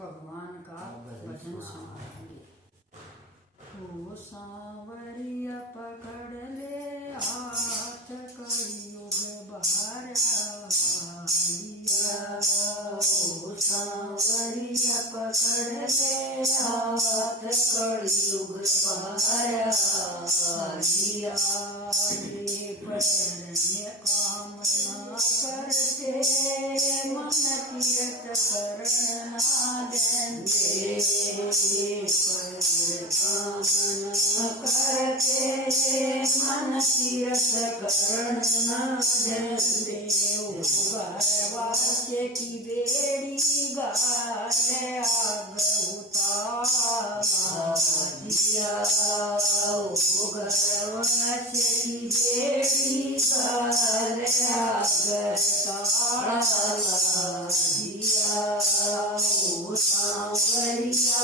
भगवान का भजन सुनाएंगे। ओ सांवरिया पकड़ ले हाथ कलयुग बहारा लिया। ओ सांवरिया पकड़ ले हाथ कलयुग बहारा लिया। ये पैरण्य कामना करते मन तीरथ करण ना देंगे। कामना करते मन तीरथ करण न देंगे। वाक्य की बेड़ी गाले आग उतार दिया। वाक्य की बेड़ी गाले आग ताला दिया। सांवरिया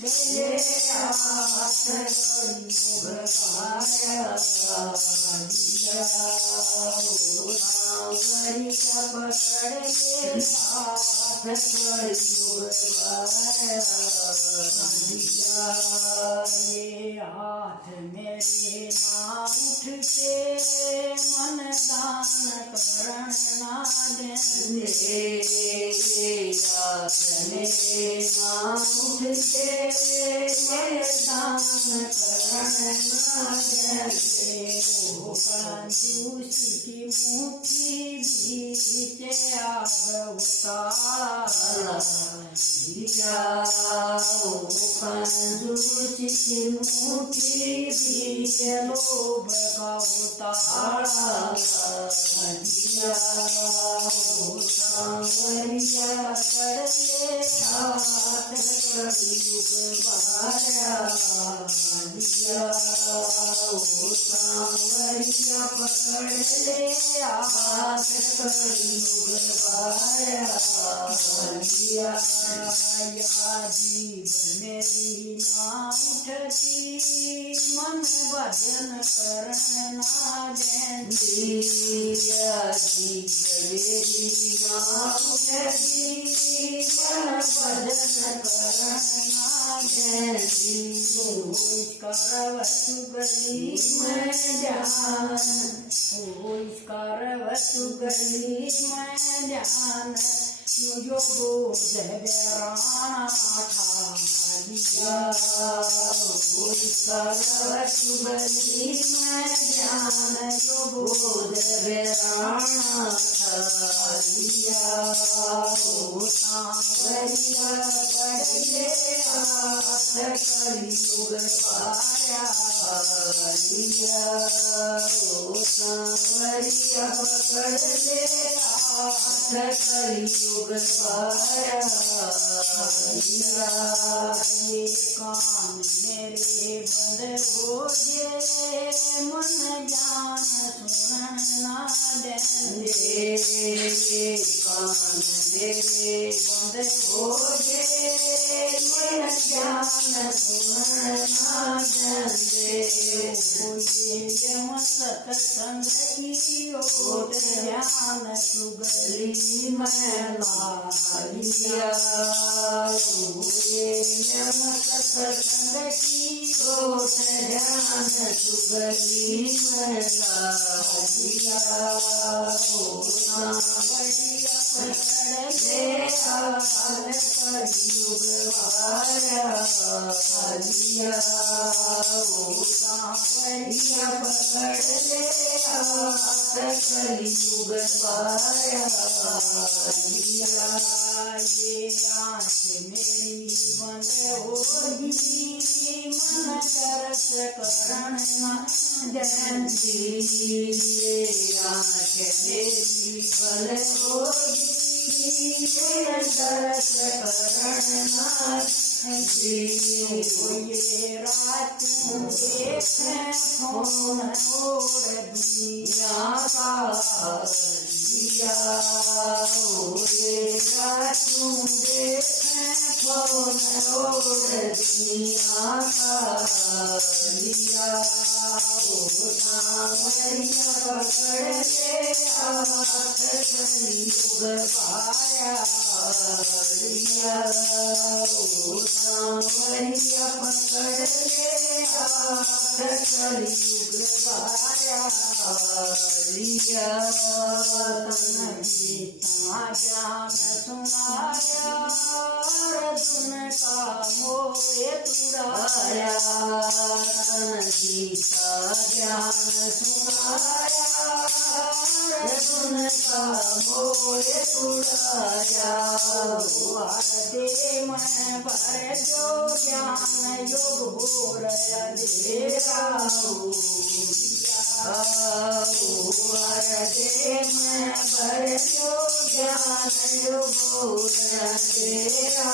मेरे हाथ कलयुग बहारा दिया। सांवरिया पकड़ ले हाथ कलयुग बहारा दिया। ये हाथ मेरे ना उठते मन दान करण ना देंगे। हाथ मेरे ना उठते मन दान करण ना देंगे। कंजूस की मुट्ठी बीच आग उतार दिया। कंजूस की मुट्ठी बीच लोभ का उतार दिया। सांवरिया कर ले हाथ कलयुग बहारा दिया। सांवरिया पकड़ ले हाथ कलयुग बहारा दिया। या जीव मेरी ना उठती मन भजन करण ना देंगे। या जीव मेरी ना उठती मन भजन करण ना देंगे। करवतु गली में जान, ओ करवतु गली में जान। जो बोध बेराना ठा लिया। करवतु गली में जान, जो बोध बेराना ठा लिया। सांवरिया पकड़ ले हाथ कलयुग बहारा लिया। सांवरिया पकड़ ले हाथ कलयुग बहारा लिया। ये कान मेरे बंद हो गए मन जान सुनन ना देंगे। ये कान मेरे बंद हो गए मन जान सुनन ना देंगे। सत्संग की ओट ध्यान सुगली में ला लिया। सत्संग की ओट ध्यान सुगली में ला लिया। सांवरिया पकड़ ले हाथ कलयुग बहारा लिया। सांवरिया पकड़ ले हाथ कलयुग बहारा लिया। ये आँख मेरी बंद होगी मन तरस करण न देंगे। ये आँख मेरी बंद होगी मन तरस करण न देंगे। ये रातों देखें फोन और दुनिया का दिया। ये रातों देखें फोन और दुनिया का लिया ओ सांवरिया पकड़ ले हाथ कलयुग पाया लिया ओ सांवरिया पकड़ ले हाथ कलयुग पाया लिया तन गीता ज्ञान सुनाया अर्जुन का मोह तुड़ाया तन गीता ज्ञान सुनाया अर्जुन का मोह तुड़ाया दे मन पर जो ज्ञान योग हो रहा अंधेरा दे मन पर जो ज्ञान योग हो रहा अंधेरा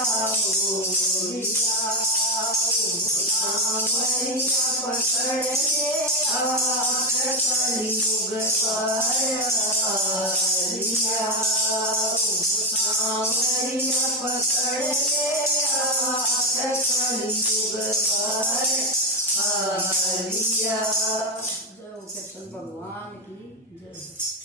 सांवरिया पकड़ ले हाथ कलयुग पाया लिया सांवरिया पकड़ ले हाथ कलयुग पाया लिया। जय कृष्ण भगवान की जय।